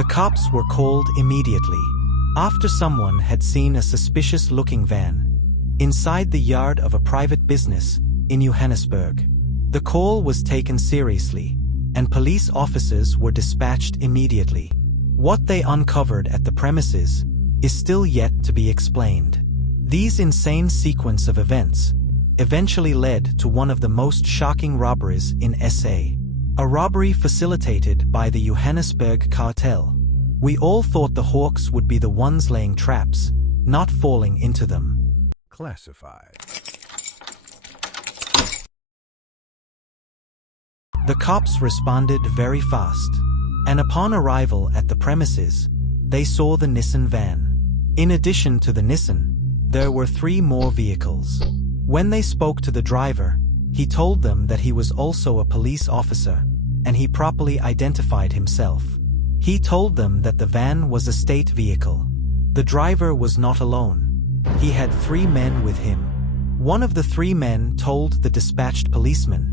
The cops were called immediately after someone had seen a suspicious-looking van inside the yard of a private business in Johannesburg. The call was taken seriously, and police officers were dispatched immediately. What they uncovered at the premises is still yet to be explained. These insane sequence of events eventually led to one of the most shocking robberies in SA. A robbery facilitated by the Johannesburg Cartel. We all thought the hawks would be the ones laying traps, not falling into them. Classified. The cops responded very fast, and upon arrival at the premises, they saw the Nissan van. In addition to the Nissan, there were 3 more vehicles. When they spoke to the driver, he told them that he was also a police officer, and he properly identified himself. He told them that the van was a state vehicle. The driver was not alone. He had 3 men with him. One of the 3 men told the dispatched policeman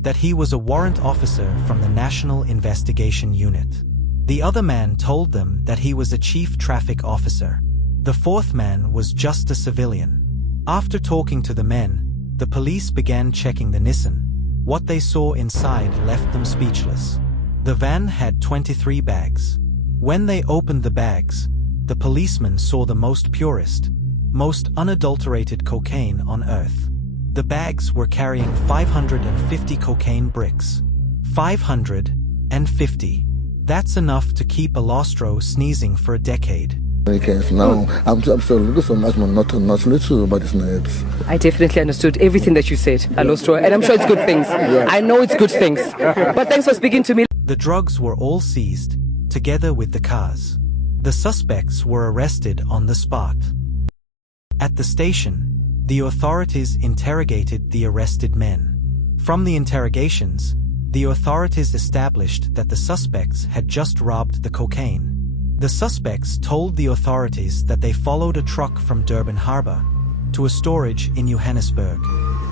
that he was a warrant officer from the National Investigation Unit. The other man told them that he was a chief traffic officer. The 4th man was just a civilian. After talking to the men, the police began checking the Nissan. What they saw inside left them speechless. The van had 23 bags. When they opened the bags, the policeman saw the most purest, most unadulterated cocaine on earth. The bags were carrying 550 cocaine bricks. 550. That's enough to keep a Lostro sneezing for a decade. Now, I'm so little so much, not little, but it's not. I definitely understood everything that you said, Alostro, and I'm sure it's good things. Yeah. I know it's good things. But thanks for speaking to me. The drugs were all seized, together with the cars. The suspects were arrested on the spot. At the station, the authorities interrogated the arrested men. From the interrogations, the authorities established that the suspects had just robbed the cocaine. The suspects told the authorities that they followed a truck from Durban Harbour to a storage in Johannesburg.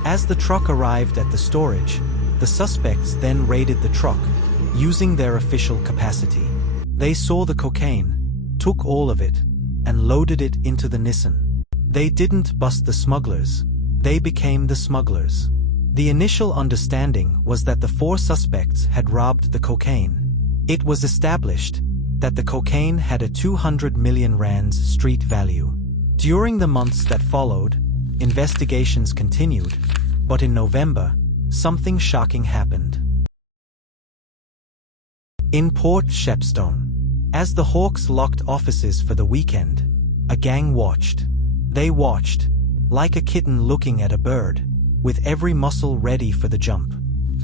As the truck arrived at the storage, the suspects then raided the truck, using their official capacity. They saw the cocaine, took all of it, and loaded it into the Nissan. They didn't bust the smugglers, they became the smugglers. The initial understanding was that the 4 suspects had robbed the cocaine. It was established that the cocaine had a 200 million rands street value. During the months that followed, investigations continued, but in November, something shocking happened. In Port Shepistone, as the hawks locked offices for the weekend, a gang watched. They watched, like a kitten looking at a bird, with every muscle ready for the jump.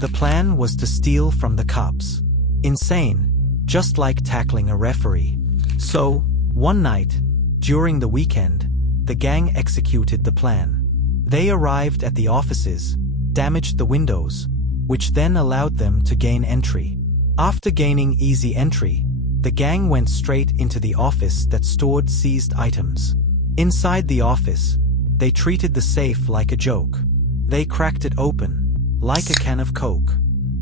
The plan was to steal from the cops. Insane, just like tackling a referee. So, one night, during the weekend, the gang executed the plan. They arrived at the offices, damaged the windows, which then allowed them to gain entry. After gaining easy entry, the gang went straight into the office that stored seized items. Inside the office, they treated the safe like a joke. They cracked it open, like a can of Coke.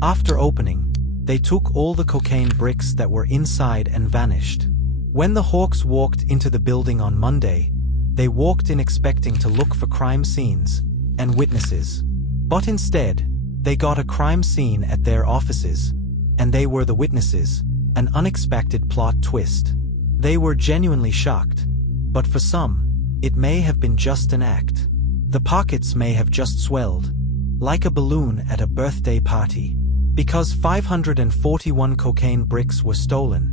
After opening, they took all the cocaine bricks that were inside and vanished. When the hawks walked into the building on Monday, they walked in expecting to look for crime scenes and witnesses. But instead, they got a crime scene at their offices, and they were the witnesses, an unexpected plot twist. They were genuinely shocked, but for some, it may have been just an act. The pockets may have just swelled, like a balloon at a birthday party. Because 541 cocaine bricks were stolen,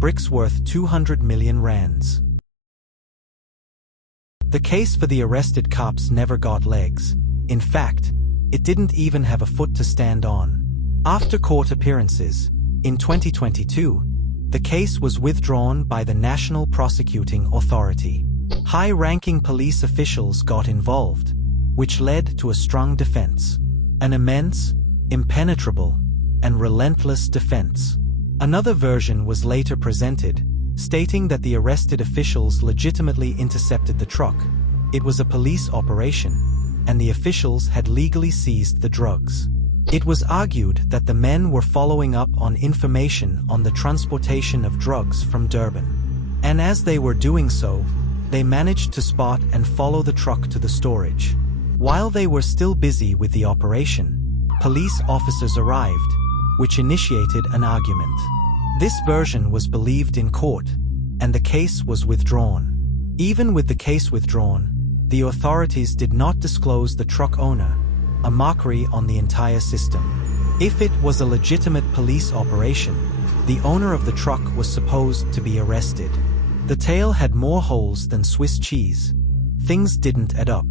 bricks worth 200 million rands. The case for the arrested cops never got legs. In fact, it didn't even have a foot to stand on. After court appearances, in 2022, the case was withdrawn by the National Prosecuting Authority. High-ranking police officials got involved, which led to a strong defense. An immense, impenetrable, and relentless defense. Another version was later presented, stating that the arrested officials legitimately intercepted the truck. It was a police operation, and the officials had legally seized the drugs. It was argued that the men were following up on information on the transportation of drugs from Durban. And as they were doing so, they managed to spot and follow the truck to the storage. While they were still busy with the operation, police officers arrived, which initiated an argument. This version was believed in court, and the case was withdrawn. Even with the case withdrawn, the authorities did not disclose the truck owner, a mockery on the entire system. If it was a legitimate police operation, the owner of the truck was supposed to be arrested. The tale had more holes than Swiss cheese. Things didn't add up.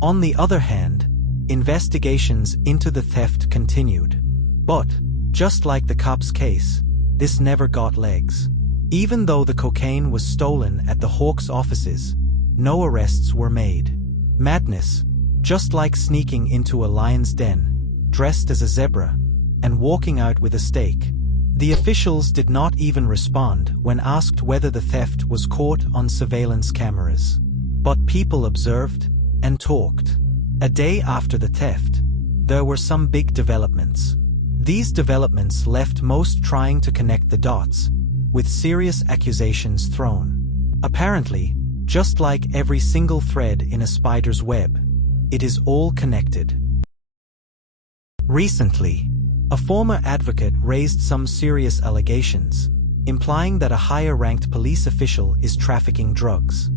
On the other hand, investigations into the theft continued. But, just like the cops' case, this never got legs. Even though the cocaine was stolen at the Hawks offices, no arrests were made. Madness, just like sneaking into a lion's den, dressed as a zebra, and walking out with a stake. The officials did not even respond when asked whether the theft was caught on surveillance cameras. But people observed and talked. A day after the theft, there were some big developments. These developments left most trying to connect the dots, with serious accusations thrown. Apparently, just like every single thread in a spider's web, it is all connected. Recently, a former advocate raised some serious allegations, implying that a higher-ranked police official is trafficking drugs.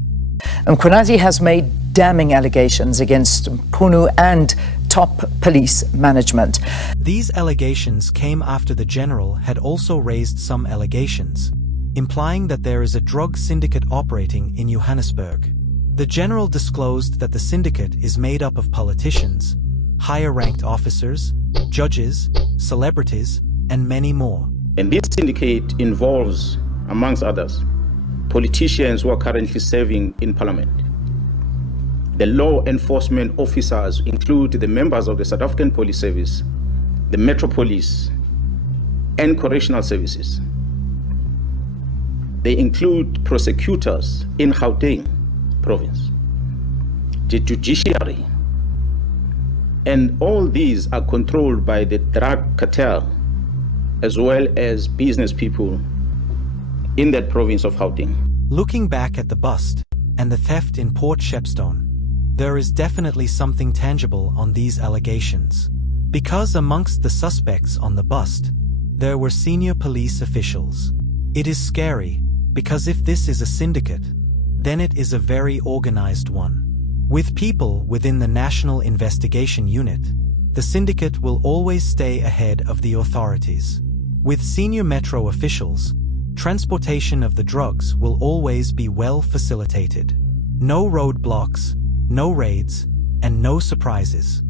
Mkhwanazi has made damning allegations against Mkhunu and top police management. These allegations came after the general had also raised some allegations, implying that there is a drug syndicate operating in Johannesburg. The general disclosed that the syndicate is made up of politicians, higher-ranked officers, judges, celebrities, and many more. And this syndicate involves, amongst others, politicians who are currently serving in parliament. The law enforcement officers include the members of the South African Police Service, the Metro Police, and correctional services. They include prosecutors in Gauteng province, the judiciary, and all these are controlled by the drug cartel as well as business people in that province of Gauteng. Looking back at the bust and the theft in Port Shepistone, there is definitely something tangible on these allegations. Because amongst the suspects on the bust, there were senior police officials. It is scary, because if this is a syndicate, then it is a very organized one. With people within the National Investigation Unit, the syndicate will always stay ahead of the authorities. With senior metro officials, transportation of the drugs will always be well facilitated. No roadblocks, no raids, and no surprises.